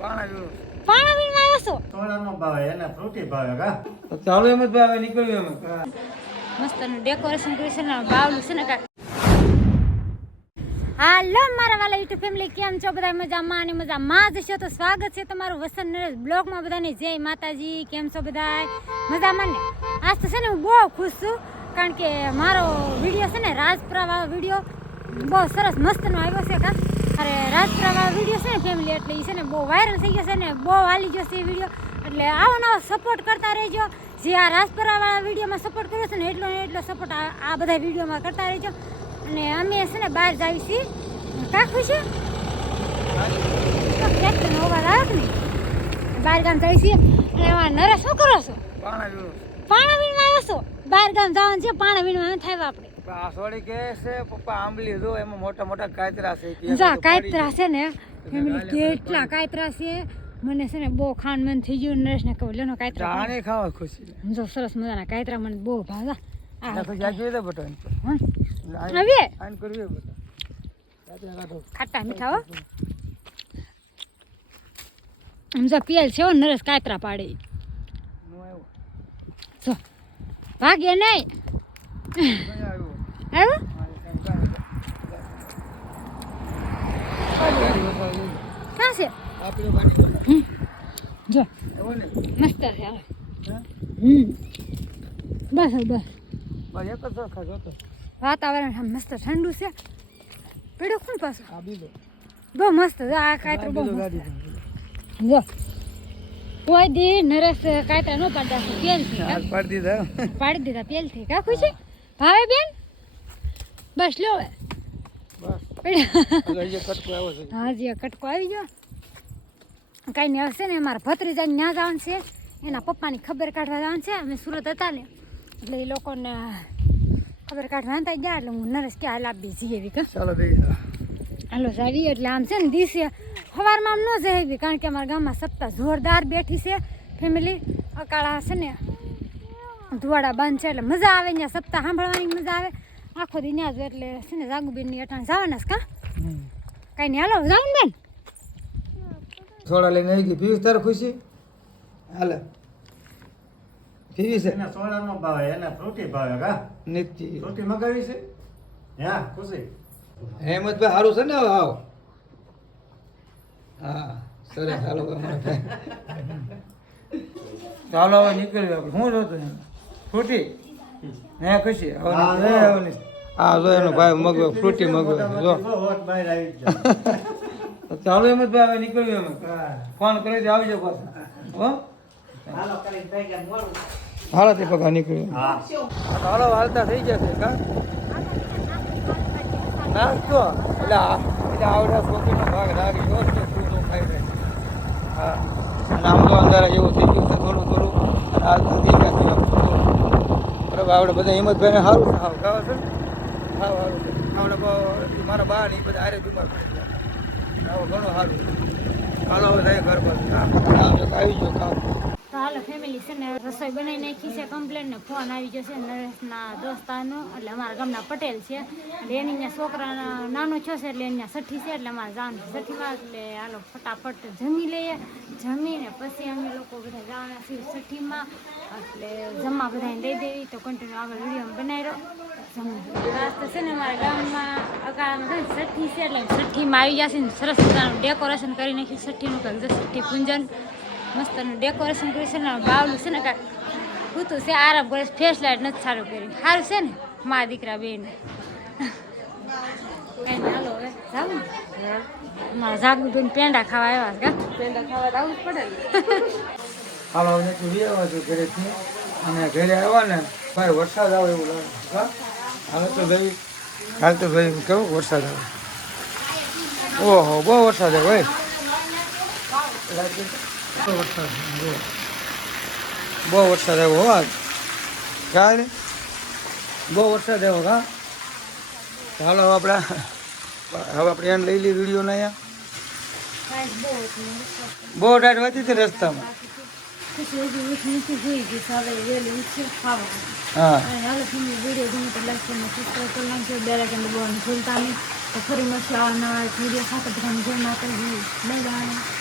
પાણા વીણવા આવ્યો છો સોળાનો ભાવે એને ફ્રૂટી ભાવે કા? ચાલો એમ જ ભાવે હવે એમ. અમે મસ્ત ડેકોરેશન કર્યું છે ને બાવલું છે ને કા હાલો મારા વાલા યુટ્યુબ ફેમિલી કેમ છો? બધા મજામાં અને મજામાં જ છો? તો સ્વાગત છે તમારું વસંત નરેશ બ્લોગમાં બધાને. જય માતાજી કેમ છો બધા મજામાં ને? આજ તો છે ને હું બહુ ખુશ છું કારણ કે મારો વીડિયો છે ને રાજપુરા વાળો વીડિયો બહુ સરસ મસ્તનો આવ્યો છે કા? અરે રાજપુરાવાળો વીડિયો છે ને ફેમિલી એટલે એ છે ને બહુ વાયરલ થઈ ગયો છે ને બહુ હાલી ગયો છે એ વીડિયો એટલે આવો નવો સપોર્ટ કરતા રહેજો. જે આ રાજપુરાવાળા વિડીયોમાં સપોર્ટ કર્યો છે ને એટલો ને એટલો સપોર્ટ આ બધા વિડીયોમાં કરતા રહેજો. અને અમે છે ને બહાર જાવી છીએ. કાખું છે? ટ્રેક્ટરનો અવાજ આવે ને બહાર ગામ જાય છીએ. અને એમાં નરે શું કરો છો? પાણા વીણવા આવ્યો છો? બહાર ગામ જવાનું છે પાણા વીણવા થાય આપણે. આ કે છે પપ્પા આંબલી જો એમાં મોટા મોટા કાયતરા છે. જા કાયતરા છે ને ફેમિલી કેટલા કાયતરા છે. મને છે ને બહુ ખાન મન થઈ ગયું નરેશને કહું લેનો કાયતરા જાણે ખાવા ખુશી. જો સરસ મજાના કાયતરા મને બહુ ભાગા આ આ ખુશી આ બટન હવે? આન કરવી બટન. ખાટા મીઠા હો. પિયલ છે નરેશ કાતરા પાડે. નો ભાગ્ય નહીં. ક્યાં છે? જો. મસ્ત છે. હમ. બસ બસ. વાતાવરણ મસ્ત ઠંડુ છે. પીડ્યો કોણ પાછું? બહુ મસ્ત આ કાતરું બહુ જો. કોઈ દી નરેશ કાતરા નો પાડતા પેલથી પાડી દીધા. પાડી દીધા તેલથી કા ખુશી? ભાવે બેન? બસ લો હવે. બસ. હા જી કટકો આવી ગયો. કાંઈ નહીં આવશે ને મારા ભત્રીજાને ત્યાં જવાનું છે. એના પપ્પાની ખબર કાઢવા જવાનું છે. અમે સુરત હતા ને એટલે એ લોકોને ખબર કાઢવા નતા ગયા એટલે હું નરેશ કે હાલ આપી જઈએ એવી કા. ચાલો હાલો સારી એટલે આમ છે ને દિવસે સવારમાં આમ ન જાય એવી કારણ કે અમારા ગામમાં સપ્તાહ જોરદાર બેઠી છે ફેમિલી અકાળા છે ને ધુવાડા બંધ છે એટલે મજા આવે ત્યાં સપ્તાહ સાંભળવાની મજા આવે. આખો દી ન્યા જો એટલે છે ને જાગુબેનની અટાણ જવાના છે કા? કઈ નહીં હાલો જાઉં બેન. થોડા લઈને આવી ગઈ. પીવી તારે ખુશી? હાલે. પીવી છે? એના સોળાનો ભાવે એને ફ્રૂટી ભાવે કા? નિત્ય ફ્રૂટી મગાવી છે? હા ખુશી. હેમંતભાઈ સારું છે ને હવે આવ હા સરસ હાલો ચાલો હવે નીકળ્યું આપણે. શું જોતું ફૂટી ને હે ખુશી હવે હા, હા જો એનો ભાઈ મગવો ફ્રૂટી મગવો જો. ચાલો એમ જ ભાઈ, હવે નીકળ્યું એમ. ફોન કરી દે, આવજો પાછો. હાલો, તે પગા નીકળ્યું. હાલો હાલતા થઈ જશે કા? નાખતો એટલે એટલે આવડા સોચીનો ભાગ રાખી જો ફૂલો ખાઈ હા. નામ તો થઈ ગયું છે, થોડું થોડું. અને બરાબર આપણે બધા હિંમતભાઈને સારું ખાવા છે હાવ સારું મારા બા ને બધા હારે બીમાર પડી ઘણું સારું હાલો, હવે ઘર પર આવી ગયો કામ. હાલો ફેમિલી છે ને રસોઈ બનાવી નાખી છે કમ્પ્લેન ને ફોન આવી ગયો છે નરેશના દોસ્તાનો એટલે અમારા ગામના પટેલ છે એટલે એની છોકરા નાનો છો છે એટલે એની સઠ્ઠી છે એટલે અમારે જવાનું સઠ્ઠીમાં એટલે હાલો ફટાફટ જમી લઈએ જમીને પછી અમે લોકો બધા જવાના છીએ સઠ્ઠીમાં એટલે જમવા બધાને દઈ દેવી તો કન્ટિન્યુ આગળ વીડિયો બનાવી રહ્યો જમવું ખાસ તો છે ને અમારા ગામમાં અકાળામાં છે ને સઠ્ઠી છે એટલે સઠ્ઠીમાં આવી જશે ને સરસ મજાનું ડેકોરેશન કરી નાખ્યું સઠ્ઠીનું કહ્યું છઠ્ઠી પૂંજન મસ્તનું ડેકોરેશન કર્યું છે ને બાવલું છે ને કાંઈક પૂતું છે આરામ કરે છે ફેસ લાઇટ નથી સારું કર્યું સારું છે ને મા દીકરા બેન કઈ હાલો હવે જાવ ને? મારા જાગુબેન પેંડા ખાવા આવ્યા છે કા? પેંડા ખાવા આવવું જ પડે હાલો આવ્યા છો ઘરેથી. અને ઘરે આવ્યા ને ભાઈ વરસાદ આવે એવું લાગે હાલ તો ભાઈ હાલ તો ભાઈ કેવો વરસાદ આવે? ઓહો બહુ વરસાદ આવે ભાઈ. વરસાદ બહુ. વરસાદ આવ્યો હો આજ કાલે બહુ વરસાદ આવ્યો હા ચાલો હવે આપણે હવે આપણે એને લઈ લઈ વીડિયો ના અહીંયા બહુ ટાઈટ વધી હતી રસ્તામાં. હા. ફરી